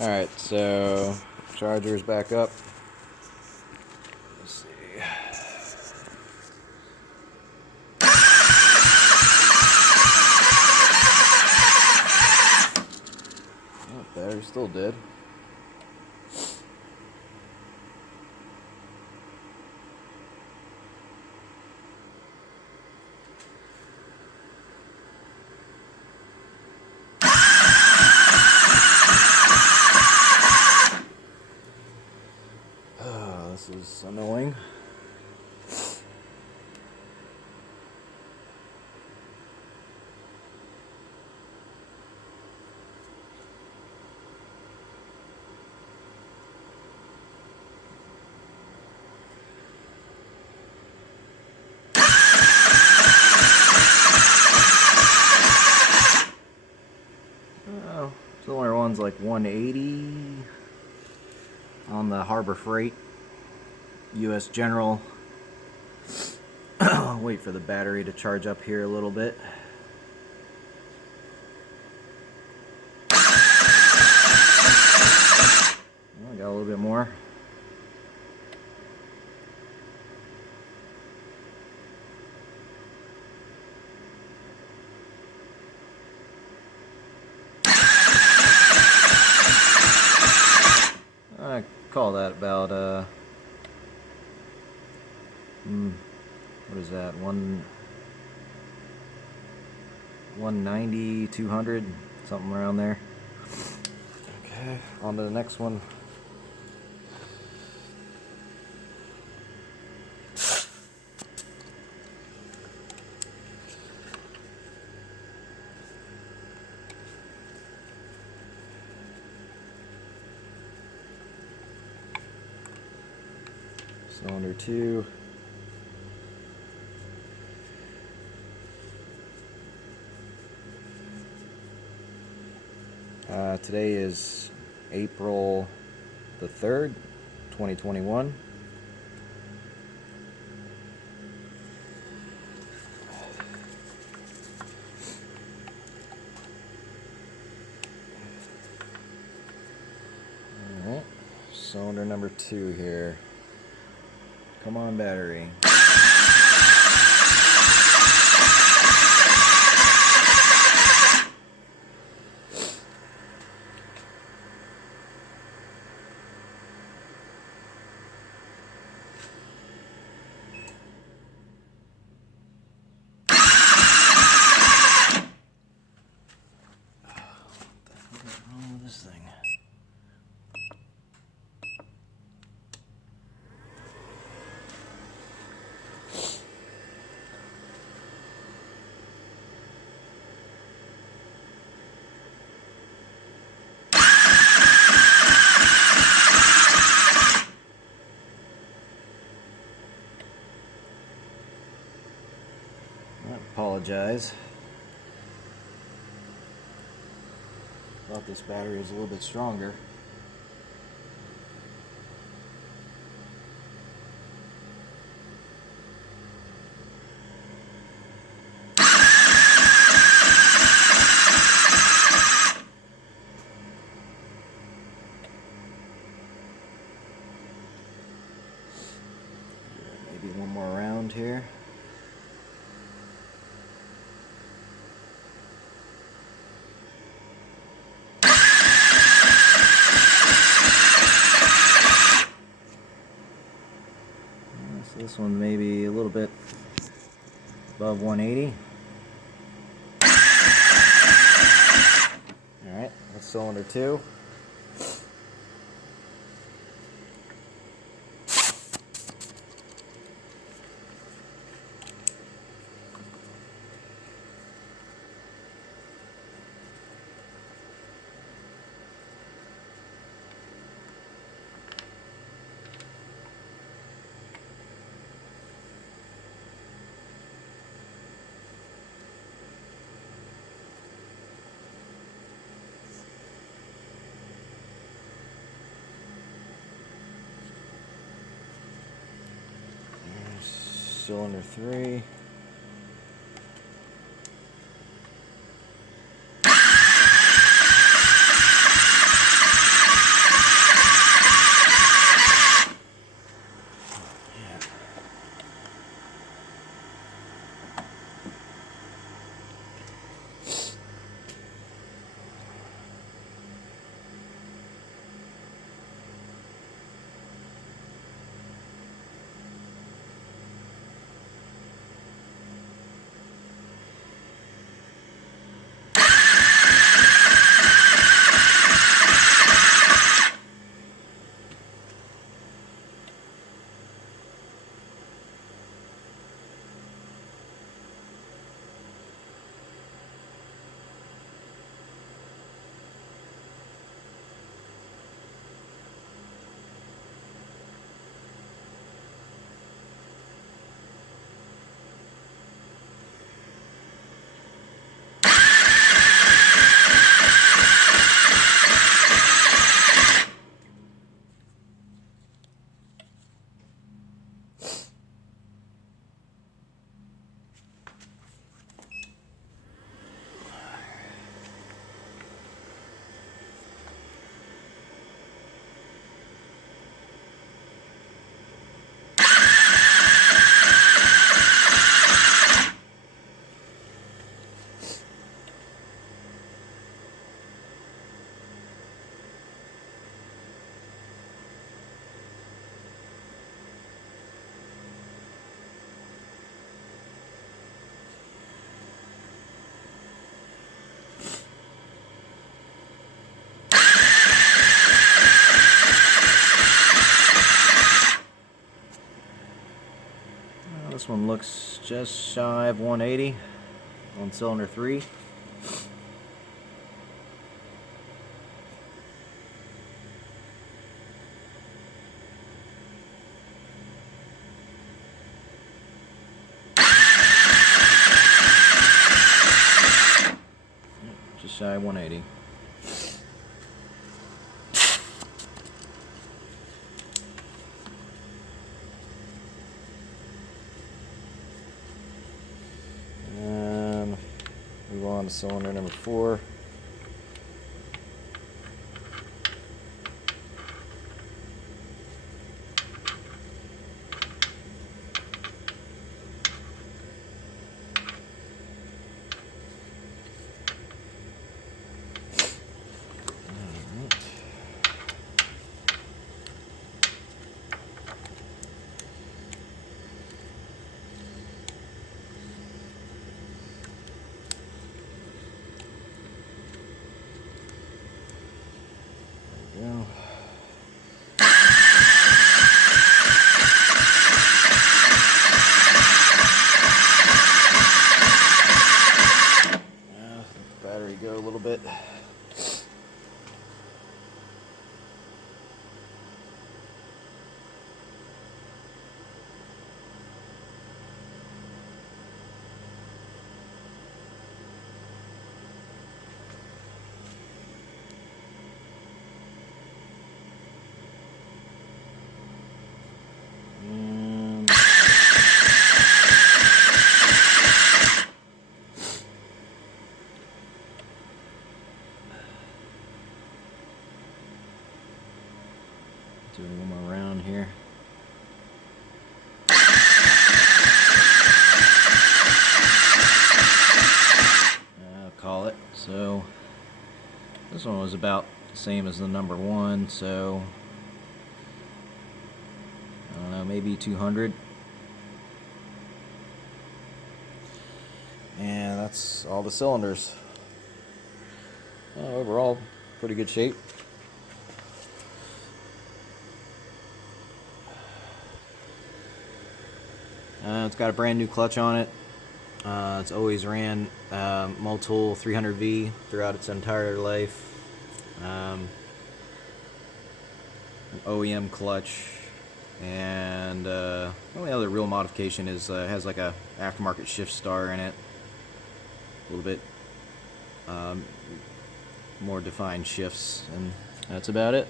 Alright, so charger's back up. Let's see. Oh, battery's still dead. This is annoying. Oh, cylinder one's like 180 on the Harbor Freight. US General. Wait for the battery to charge up here a little bit. I got a little bit more. I call that about what is that? 190, 200, something around there. Okay, on to the next one. Cylinder 2. Today is April the 3rd, 2021. Alright, cylinder number 2 here. Come on, battery. This thing. I apologize. Thought this battery was a little bit stronger. Maybe one more round here. So this one may be a little bit above 180. Alright, that's cylinder 2. Cylinder 3. one looks just shy of 180 on cylinder 3. Just shy of 180. And move on to cylinder number 4. Go. Battery go a little bit. Do one more round here. I'll call it. So this one was about the same as the number 1, so I don't know, maybe 200. And that's all the cylinders. Overall, pretty good shape. It's got a brand new clutch on it. It's always ran Motul 300V throughout its entire life. An OEM clutch, and the only other real modification is has like a aftermarket shift star in it. A little bit more defined shifts, and that's about it.